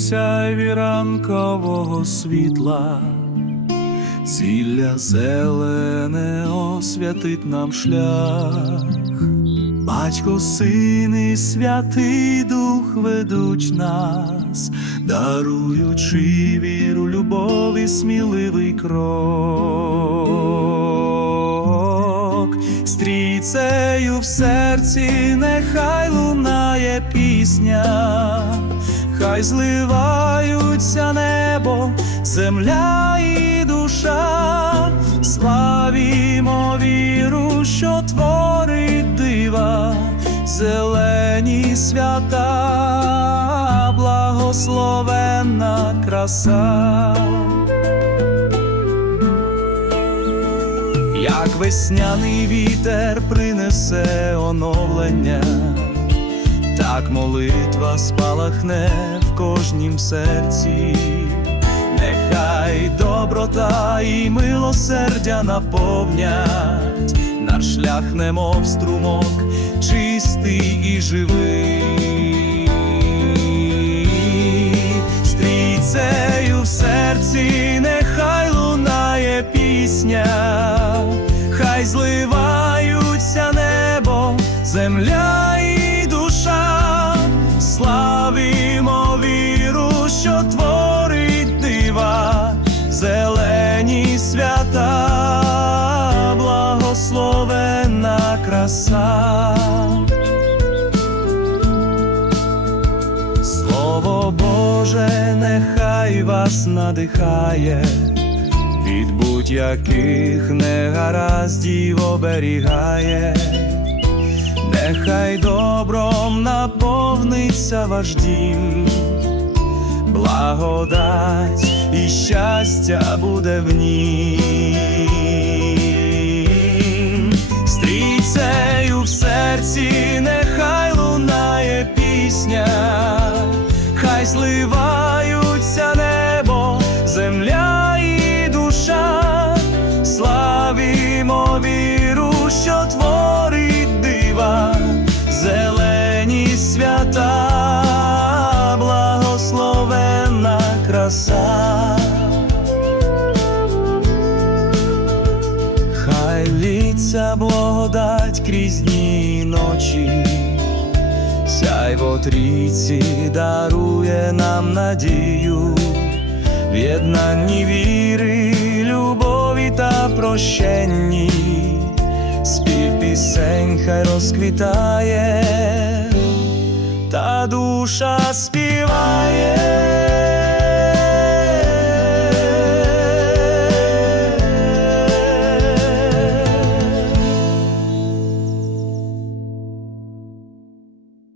сяйві ранкового світла, зілля зелене освятить нам шлях, батько, син і святий дух ведуть нас, даруючи віру, любов і сміливий крок. Стрійцею в серці нехай лунає пісня, хай зливаються небо, земля і душа, славімо віру, що творить дива, зелені свята, благословенна краса. Як весняний вітер принесе оновлення, так молитва спалахне в кожнім серці, нехай доброта і милосердя наповнять наш шлях, немов струмок, чистий і живий. Стрійцею в серці нехай лунає пісня, хай зливаються небо, земля краса. Слово Боже, нехай вас надихає, від будь-яких негараздів оберігає, нехай добром наповниться ваш дім, благодать і щастя буде в нім. Стрійцею в серці нехай лунає пісня, хай зливаються небо, земля і душа, славімо віру, що творить дива, зелені свята, благословенна краса. Хай літься благодать крізь дні і ночі, сяйво трійці дарує нам надію, в єднанні віри, любові та прощенні, спів хай розквітає, та душа співає.